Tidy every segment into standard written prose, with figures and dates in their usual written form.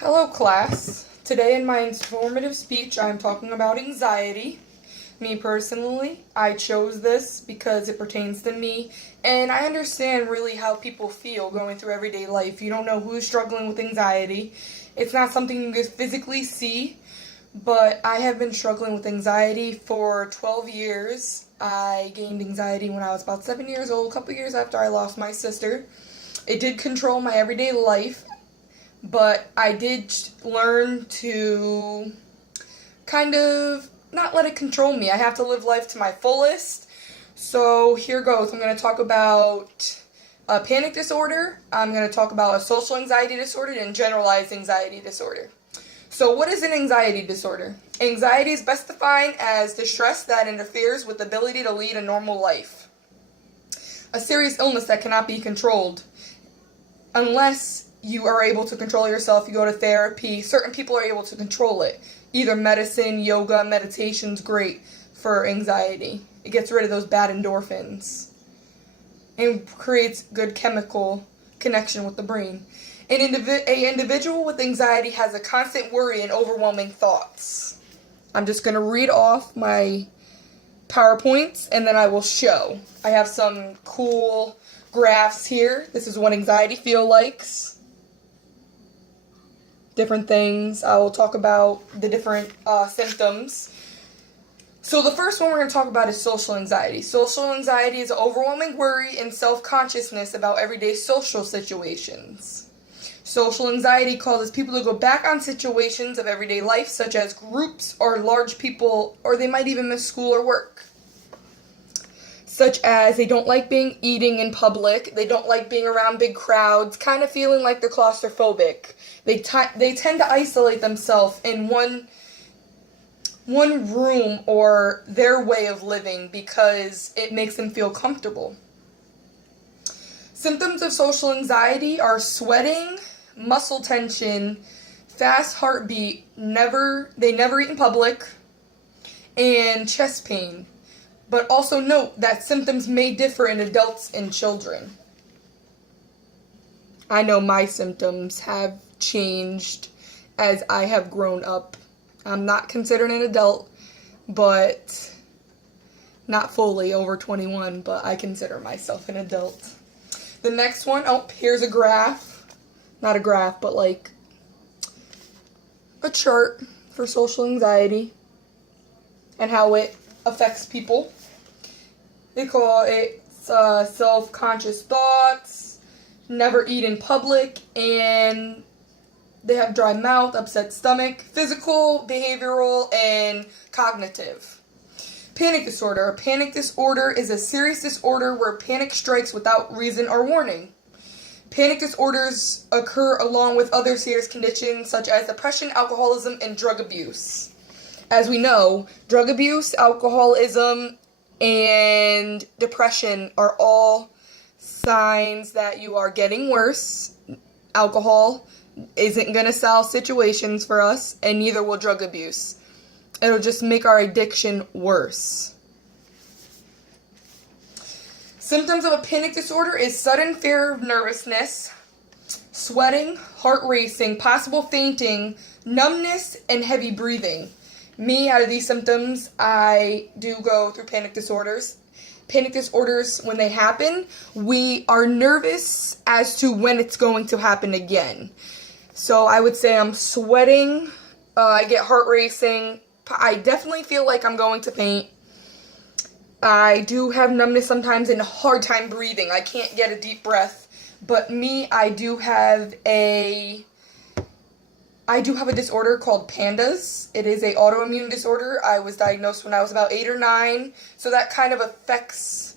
Hello, class. Today in my informative speech, I'm talking about anxiety. Me personally, I chose this because it pertains to me, and I understand really how people feel going through everyday life. You don't know who's struggling with anxiety. It's not something you can physically see, but I have been struggling with anxiety for 12 years. I gained anxiety when I was about 7 years old, a couple years after I lost my sister. It did control my everyday life, but I did learn to kind of not let it control me. I have to live life to my fullest. So here goes. I'm going to talk about a panic disorder. I'm going to talk about a social anxiety disorder and generalized anxiety disorder. So what is an anxiety disorder? Anxiety is best defined as distress that interferes with the ability to lead a normal life. A serious illness that cannot be controlled. Unless you are able to control yourself, you go to therapy. Certain people are able to control it. Either medicine, yoga, meditation's great for anxiety. It gets rid of those bad endorphins and creates good chemical connection with the brain. An individual with anxiety has a constant worry and overwhelming thoughts. I'm just going to read off my PowerPoints and then I will show. I have some cool graphs here. This is what anxiety feel likes. Different things. I will talk about the different symptoms. So the first one we're going to talk about is social anxiety. Social anxiety is overwhelming worry and self-consciousness about everyday social situations. Social anxiety causes people to go back on situations of everyday life, such as groups or large people, or they might even miss school or work. Such as they don't like eating in public, they don't like being around big crowds, kind of feeling like they're claustrophobic. They tend to isolate themselves in one room or their way of living because it makes them feel comfortable. Symptoms of social anxiety are sweating, muscle tension, fast heartbeat, they never eat in public, and chest pain. But also note that symptoms may differ in adults and children. I know my symptoms have changed as I have grown up. I'm not considered an adult, but not fully over 21, but I consider myself an adult. The next one, here's a graph. Not a graph, but like a chart for social anxiety and how it affects people. They call it self-conscious thoughts, never eat in public, and they have dry mouth, upset stomach, physical, behavioral, and cognitive. Panic disorder. A panic disorder is a serious disorder where panic strikes without reason or warning. Panic disorders occur along with other serious conditions such as depression, alcoholism, and drug abuse. As we know, drug abuse, alcoholism, and depression are all signs that you are getting worse. Alcohol isn't going to solve situations for us, and neither will drug abuse. It'll just make our addiction worse. Symptoms of a panic disorder is sudden fear of nervousness, sweating, heart racing, possible fainting, numbness, and heavy breathing. Me, out of these symptoms, I do go through panic disorders. Panic disorders, when they happen, we are nervous as to when it's going to happen again. So I would say I'm sweating, I get heart racing, I definitely feel like I'm going to faint. I do have numbness sometimes and a hard time breathing. I can't get a deep breath. But me, I do have a disorder called PANDAS. It is an autoimmune disorder. I was diagnosed when I was about 8 or 9. So that kind of affects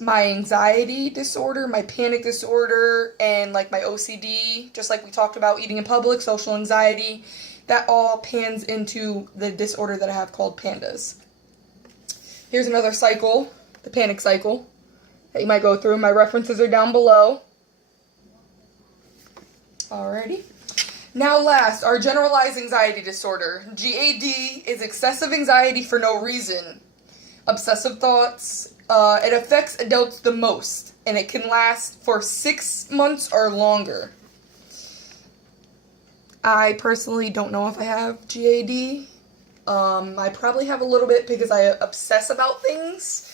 my anxiety disorder, my panic disorder, and like my OCD. Just like we talked about eating in public, social anxiety. That all pans into the disorder that I have called PANDAS. Here's another cycle, the panic cycle, that you might go through. My references are down below. Alrighty. Now last, our generalized anxiety disorder. GAD is excessive anxiety for no reason. Obsessive thoughts. It affects adults the most, and it can last for 6 months or longer. I personally don't know if I have GAD. I probably have a little bit because I obsess about things.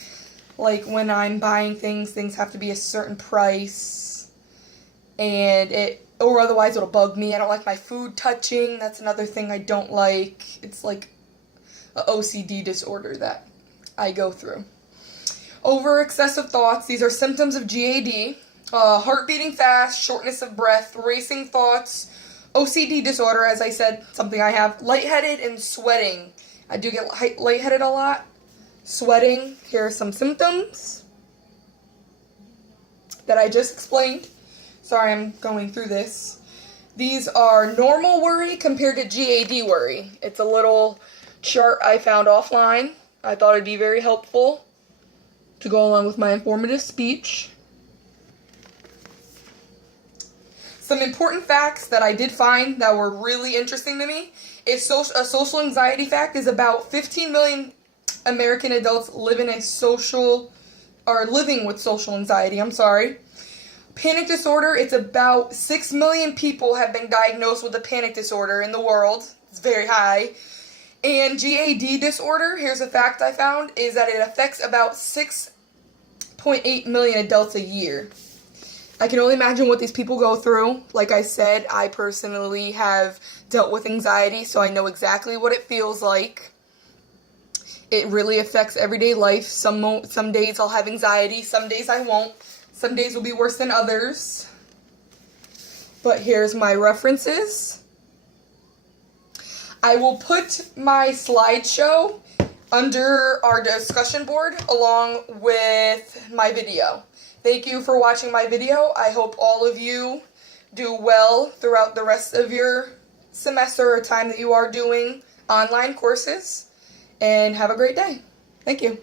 Like when I'm buying things, things have to be a certain price, or otherwise it'll bug me. I don't like my food touching. That's another thing I don't like. It's like a OCD disorder that I go through. Over excessive thoughts. These are symptoms of GAD. Heart beating fast, shortness of breath, racing thoughts, OCD disorder, as I said, something I have, lightheaded and sweating. I do get lightheaded a lot. Sweating. Here are some symptoms that I just explained. Sorry, I'm going through this. These are normal worry compared to GAD worry. It's a little chart I found offline. I thought it'd be very helpful to go along with my informative speech. Some important facts that I did find that were really interesting to me is a social anxiety fact is about 15 million American adults living with social anxiety. Panic disorder, it's about 6 million people have been diagnosed with a panic disorder in the world. It's very high. And GAD disorder, here's a fact I found, is that it affects about 6.8 million adults a year. I can only imagine what these people go through. Like I said, I personally have dealt with anxiety, so I know exactly what it feels like. It really affects everyday life. Some days I'll have anxiety, some days I won't. Some days will be worse than others. But here's my references. I will put my slideshow under our discussion board along with my video. Thank you for watching my video. I hope all of you do well throughout the rest of your semester or time that you are doing online courses. And have a great day. Thank you.